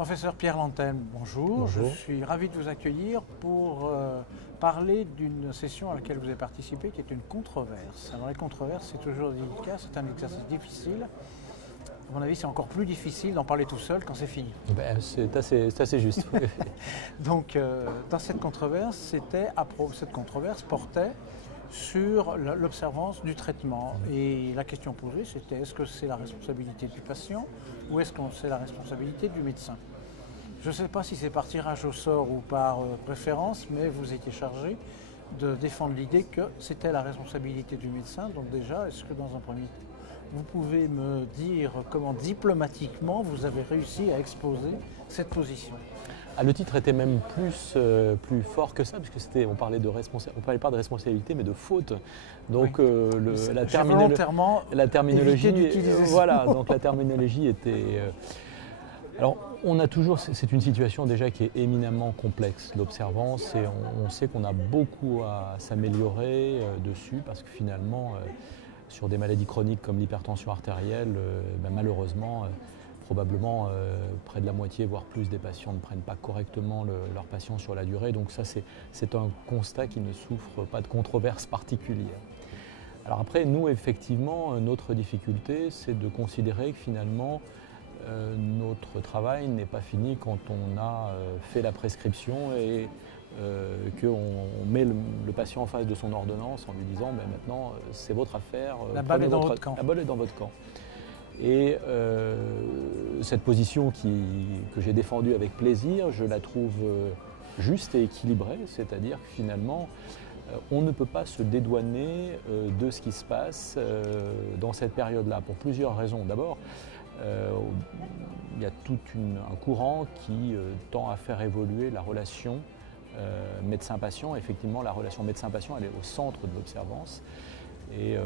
Professeur Pierre Lantelme, bonjour. Bonjour. Je suis ravi de vous accueillir pour parler d'une session à laquelle vous avez participé qui est une controverse. Alors les controverses, c'est toujours délicat, c'est un exercice difficile. À mon avis, c'est encore plus difficile d'en parler tout seul quand c'est fini. C'est assez juste. Donc, dans cette controverse, cette controverse portait sur l'observance du traitement. Et la question posée, c'était est-ce que c'est la responsabilité du patient ou est-ce que c'est la responsabilité du médecin? Je ne sais pas si c'est par tirage au sort ou par préférence, mais vous étiez chargé de défendre l'idée que c'était la responsabilité du médecin. Donc déjà, est-ce que dans un premier temps, vous pouvez me dire comment diplomatiquement vous avez réussi à exposer cette position? Le titre était même plus fort que ça, parce que on parlait pas de responsabilité, mais de faute. Donc oui. la terminologie, voilà. Donc la terminologie était. Alors c'est une situation déjà qui est éminemment complexe, l'observance, et on sait qu'on a beaucoup à s'améliorer dessus, parce que finalement, sur des maladies chroniques comme l'hypertension artérielle, malheureusement, probablement près de la moitié, voire plus des patients ne prennent pas correctement leurs patients sur la durée. Donc ça, c'est un constat qui ne souffre pas de controverse particulière. Alors après, nous, effectivement, notre difficulté, c'est de considérer que finalement, notre travail n'est pas fini quand on a fait la prescription et qu'on met le patient en face de son ordonnance en lui disant maintenant c'est votre affaire, la balle est dans votre camp. La balle est dans votre camp. Et cette position que j'ai défendue avec plaisir, je la trouve juste et équilibrée, c'est-à-dire que finalement on ne peut pas se dédouaner de ce qui se passe dans cette période-là pour plusieurs raisons. D'abord, il y a tout un courant qui tend à faire évoluer la relation médecin-patient. Effectivement, la relation médecin-patient, elle est au centre de l'observance. Et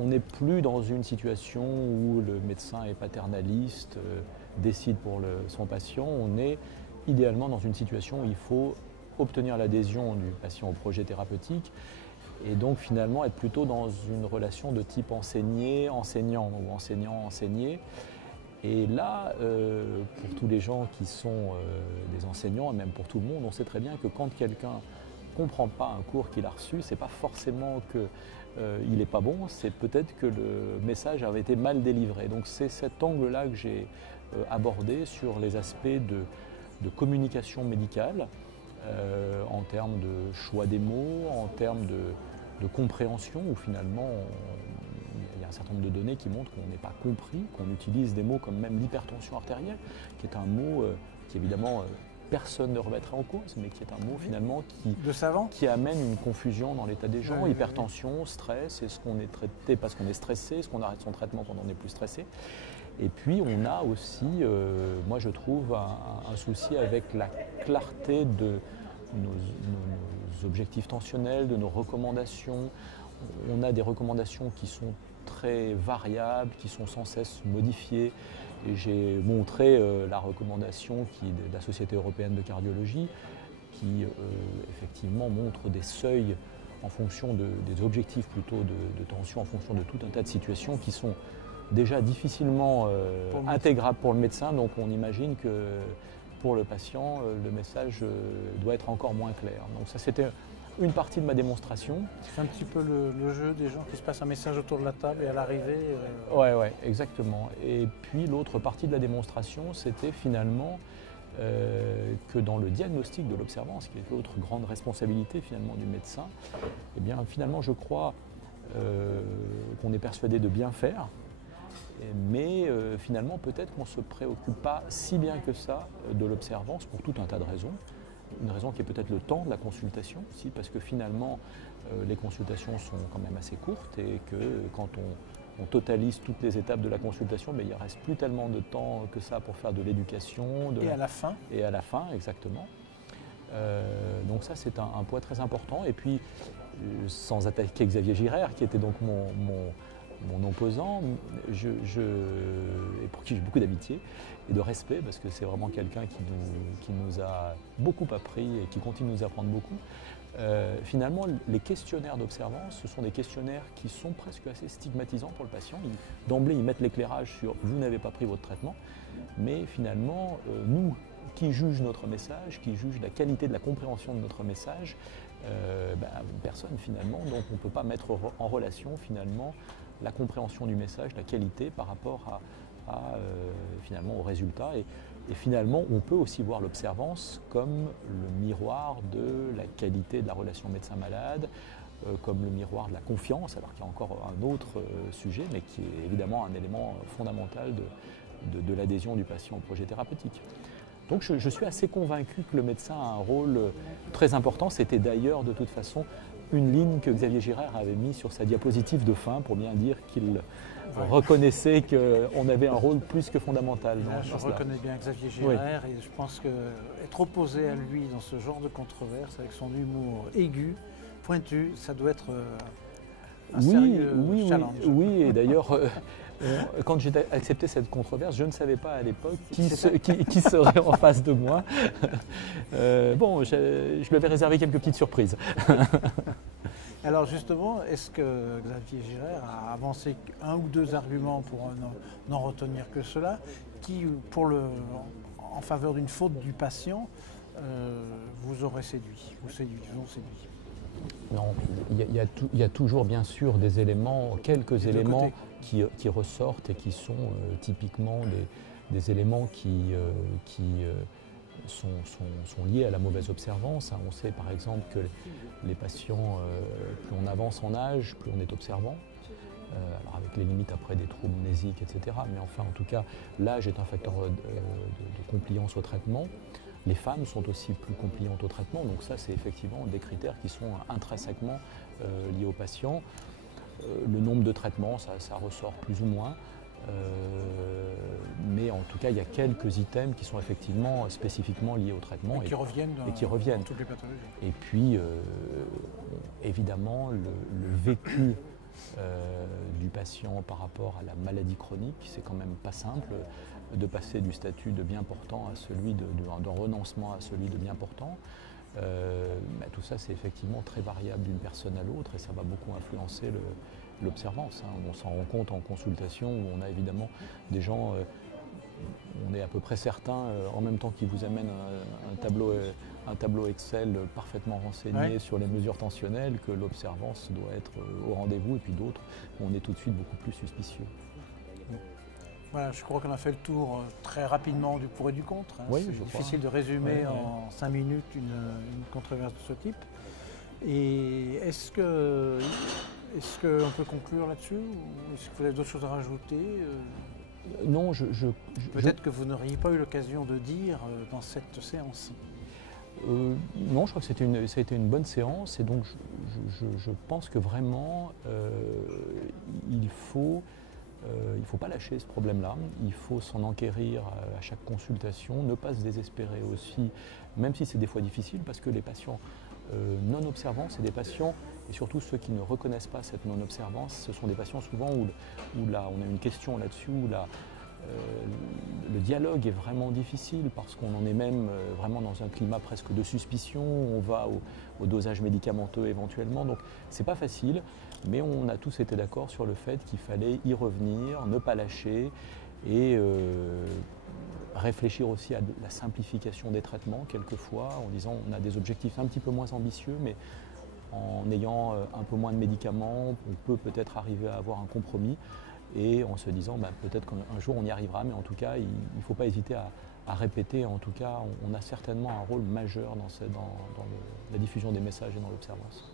on n'est plus dans une situation où le médecin est paternaliste, décide pour son patient. On est idéalement dans une situation où il faut obtenir l'adhésion du patient au projet thérapeutique et donc finalement être plutôt dans une relation de type enseigné-enseignant ou enseignant-enseigné. Et là, pour tous les gens qui sont des enseignants, et même pour tout le monde, on sait très bien que quand quelqu'un ne comprend pas un cours qu'il a reçu, ce n'est pas forcément qu'il n'est pas bon, c'est peut-être que le message avait été mal délivré. Donc c'est cet angle-là que j'ai abordé sur les aspects de communication médicale, en termes de choix des mots, en termes de compréhension, où finalement il y a un certain nombre de données qui montrent qu'on n'est pas compris, qu'on utilise des mots comme même l'hypertension artérielle, qui est un mot qui évidemment personne ne remettrait en cause, mais qui est un mot finalement qui amène une confusion dans l'état des gens. Hypertension, stress, est-ce qu'on est traité parce qu'on est stressé, est-ce qu'on arrête son traitement quand on est plus stressé? Et puis on a aussi, moi je trouve, un souci avec la clarté de nos objectifs tensionnels, de nos recommandations. On a des recommandations qui sont très variables, qui sont sans cesse modifiées. Et j'ai montré la recommandation de la Société européenne de cardiologie qui effectivement montre des seuils en fonction des objectifs plutôt de tension, en fonction de tout un tas de situations qui sont déjà difficilement intégrables pour le médecin. Donc on imagine que pour le patient, le message doit être encore moins clair. Donc ça, c'était une partie de ma démonstration. C'est un petit peu le jeu des gens qui se passent un message autour de la table et à l'arrivée... Ouais, exactement. Et puis l'autre partie de la démonstration, c'était finalement que dans le diagnostic de l'observance, qui est l'autre grande responsabilité finalement du médecin, eh bien finalement je crois qu'on est persuadé de bien faire, mais finalement peut-être qu'on ne se préoccupe pas si bien que ça de l'observance pour tout un tas de raisons. Une raison qui est peut-être le temps de la consultation aussi, parce que finalement les consultations sont quand même assez courtes et que quand on totalise toutes les étapes de la consultation, mais il ne reste plus tellement de temps que ça pour faire de l'éducation. Et à la fin. Et à la fin, exactement. Donc ça c'est un point très important. Et puis sans attaquer Xavier Girard, qui était donc mon opposant, et pour qui j'ai beaucoup d'amitié et de respect, parce que c'est vraiment quelqu'un qui nous a beaucoup appris et qui continue de nous apprendre beaucoup. Finalement, les questionnaires d'observance, ce sont des questionnaires qui sont presque assez stigmatisants pour le patient. D'emblée, ils mettent l'éclairage sur « vous n'avez pas pris votre traitement », mais finalement, nous qui jugeons notre message, qui jugeons la qualité de la compréhension de notre message, personne finalement, donc on ne peut pas mettre en relation finalement la compréhension du message, la qualité par rapport finalement au résultat. Et finalement, on peut aussi voir l'observance comme le miroir de la qualité de la relation médecin-malade, comme le miroir de la confiance, alors qu'il y a encore un autre sujet, mais qui est évidemment un élément fondamental de l'adhésion du patient au projet thérapeutique. Donc je suis assez convaincu que le médecin a un rôle très important. C'était d'ailleurs de toute façon une ligne que Xavier Girard avait mise sur sa diapositive de fin pour bien dire qu'il reconnaissait qu'on avait un rôle plus que fondamental. Je reconnais bien Xavier Girard et je pense qu'être opposé à lui dans ce genre de controverse, avec son humour aigu, pointu, ça doit être un sérieux challenge. Oui, et d'ailleurs, quand j'ai accepté cette controverse, je ne savais pas à l'époque qui serait en face de moi. Bon, je lui avais réservé quelques petites surprises. Alors justement, est-ce que Xavier Girard a avancé un ou deux arguments pour n'en retenir que cela, qui, en faveur d'une faute du patient, vous auraient séduit, vous ont séduit? Non, il y a toujours bien sûr des éléments, quelques éléments qui ressortent et qui sont typiquement des éléments qui sont liés à la mauvaise observance. On sait par exemple que les patients, plus on avance en âge, plus on est observant. Alors avec les limites après des troubles mnésiques, etc. Mais enfin, en tout cas, l'âge est un facteur de compliance au traitement. Les femmes sont aussi plus compliantes au traitement, donc ça c'est effectivement des critères qui sont intrinsèquement liés aux patients. Le nombre de traitements, ça ressort plus ou moins, mais en tout cas il y a quelques items qui sont effectivement spécifiquement liés au traitement et qui reviennent dans toutes les pathologies. Et puis évidemment le vécu du patient par rapport à la maladie chronique, c'est quand même pas simple de passer du statut de bien portant à celui d'un renoncement à celui de bien portant. Tout ça c'est effectivement très variable d'une personne à l'autre et ça va beaucoup influencer l'observance. On s'en rend compte en consultation où on a évidemment des gens, on est à peu près certain, en même temps qu'ils vous amènent un tableau Excel parfaitement renseigné sur les mesures tensionnelles, que l'observance doit être au rendez-vous, et puis d'autres, on est tout de suite beaucoup plus suspicieux. Voilà, je crois qu'on a fait le tour très rapidement du pour et du contre. Oui, c'est difficile de résumer en 5 minutes une controverse de ce type. Et est-ce qu'on peut conclure là-dessus, ou est-ce que vous avez d'autres choses à rajouter? Non, peut-être que vous n'auriez pas eu l'occasion de dire dans cette séance. Non, je crois que ça a été une bonne séance et donc je pense que vraiment il ne faut pas lâcher ce problème-là, il faut s'en enquérir à chaque consultation, ne pas se désespérer aussi, même si c'est des fois difficile, parce que les patients non-observants, c'est des patients, et surtout ceux qui ne reconnaissent pas cette non-observance, ce sont des patients souvent où là, on a une question là-dessus, où le dialogue est vraiment difficile parce qu'on en est même vraiment dans un climat presque de suspicion, on va au dosage médicamenteux éventuellement, donc c'est pas facile, mais on a tous été d'accord sur le fait qu'il fallait y revenir, ne pas lâcher et réfléchir aussi à la simplification des traitements quelquefois, en disant on a des objectifs un petit peu moins ambitieux, mais en ayant un peu moins de médicaments, on peut peut-être arriver à avoir un compromis. Et en se disant peut-être qu'un jour on y arrivera, mais en tout cas il ne faut pas hésiter à répéter. En tout cas, on a certainement un rôle majeur dans la diffusion des messages et dans l'observance.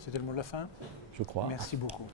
C'était le mot de la fin. Je crois. Merci beaucoup.